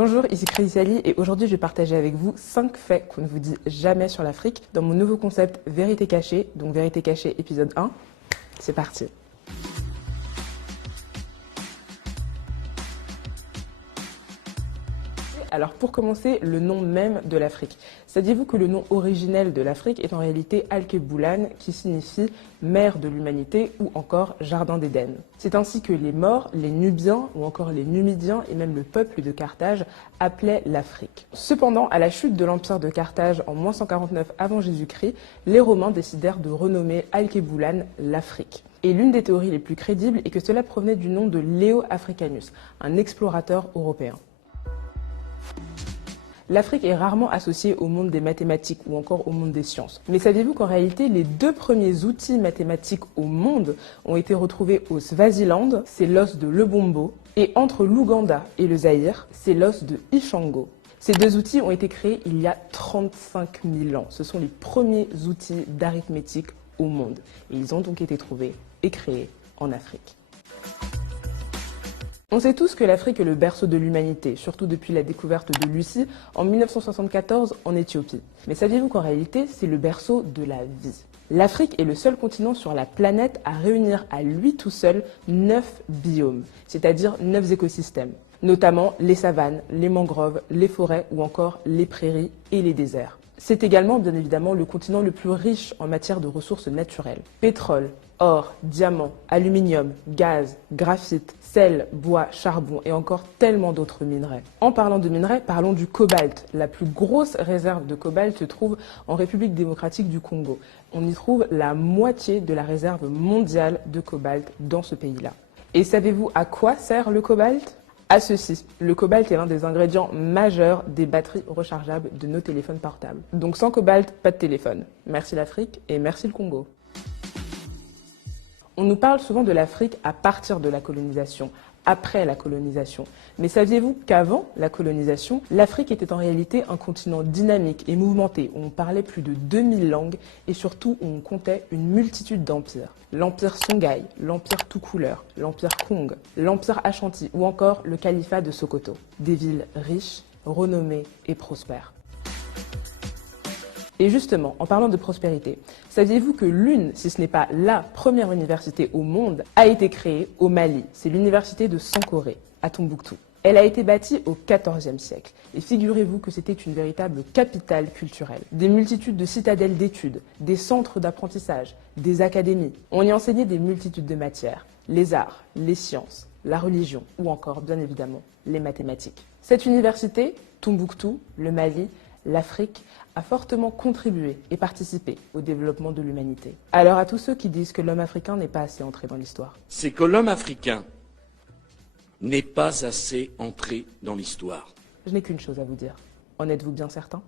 Bonjour, ici Chrysalie et aujourd'hui je vais partager avec vous 5 faits qu'on ne vous dit jamais sur l'Afrique dans mon nouveau concept Vérité cachée, donc Vérité cachée épisode 1. C'est parti. Alors pour commencer, le nom même de l'Afrique. Saviez-vous que le nom originel de l'Afrique est en réalité Alkebulan, qui signifie mère de l'humanité ou encore jardin d'Éden. C'est ainsi que les Maures, les Nubiens ou encore les Numidiens et même le peuple de Carthage appelaient l'Afrique. Cependant, à la chute de l'empire de Carthage en moins 149 avant Jésus-Christ, les Romains décidèrent de renommer Alkebulan l'Afrique. Et l'une des théories les plus crédibles est que cela provenait du nom de Leo Africanus, un explorateur européen. L'Afrique est rarement associée au monde des mathématiques ou encore au monde des sciences. Mais saviez-vous qu'en réalité, les 2 premiers outils mathématiques au monde ont été retrouvés au Swaziland, c'est l'os de Lebombo, et entre l'Ouganda et le Zaïre, c'est l'os de Ishango. Ces 2 outils ont été créés il y a 35 000 ans. Ce sont les premiers outils d'arithmétique au monde. Et ils ont donc été trouvés et créés en Afrique. On sait tous que l'Afrique est le berceau de l'humanité, surtout depuis la découverte de Lucie en 1974 en Éthiopie. Mais saviez-vous qu'en réalité, c'est le berceau de la vie? L'Afrique est le seul continent sur la planète à réunir à lui tout seul 9 biomes, c'est-à-dire 9 écosystèmes, notamment les savanes, les mangroves, les forêts ou encore les prairies et les déserts. C'est également, bien évidemment, le continent le plus riche en matière de ressources naturelles. Pétrole, or, diamant, aluminium, gaz, graphite, sel, bois, charbon et encore tellement d'autres minerais. En parlant de minerais, parlons du cobalt. La plus grosse réserve de cobalt se trouve en République démocratique du Congo. On y trouve la moitié de la réserve mondiale de cobalt dans ce pays-là. Et savez-vous à quoi sert le cobalt ? À ceci, le cobalt est l'un des ingrédients majeurs des batteries rechargeables de nos téléphones portables. Donc sans cobalt, pas de téléphone. Merci l'Afrique et merci le Congo. On nous parle souvent de l'Afrique à partir de la colonisation, après la colonisation. Mais saviez-vous qu'avant la colonisation, l'Afrique était en réalité un continent dynamique et mouvementé, où on parlait plus de 2000 langues et surtout où on comptait une multitude d'empires. L'empire Songhai, l'empire Toucouleur, l'empire Kong, l'empire Ashanti ou encore le califat de Sokoto. Des villes riches, renommées et prospères. Et justement, en parlant de prospérité, saviez-vous que l'une, si ce n'est pas la première université au monde, a été créée au Mali? C'est l'université de Sankoré, à Tombouctou. Elle a été bâtie au XIVe siècle. Et figurez-vous que c'était une véritable capitale culturelle. Des multitudes de citadelles d'études, des centres d'apprentissage, des académies. On y enseignait des multitudes de matières, les arts, les sciences, la religion ou encore, bien évidemment, les mathématiques. Cette université, Tombouctou, le Mali, l'Afrique a fortement contribué et participé au développement de l'humanité. Alors à tous ceux qui disent que l'homme africain n'est pas assez entré dans l'histoire. C'est que l'homme africain n'est pas assez entré dans l'histoire. Je n'ai qu'une chose à vous dire. En êtes-vous bien certain ?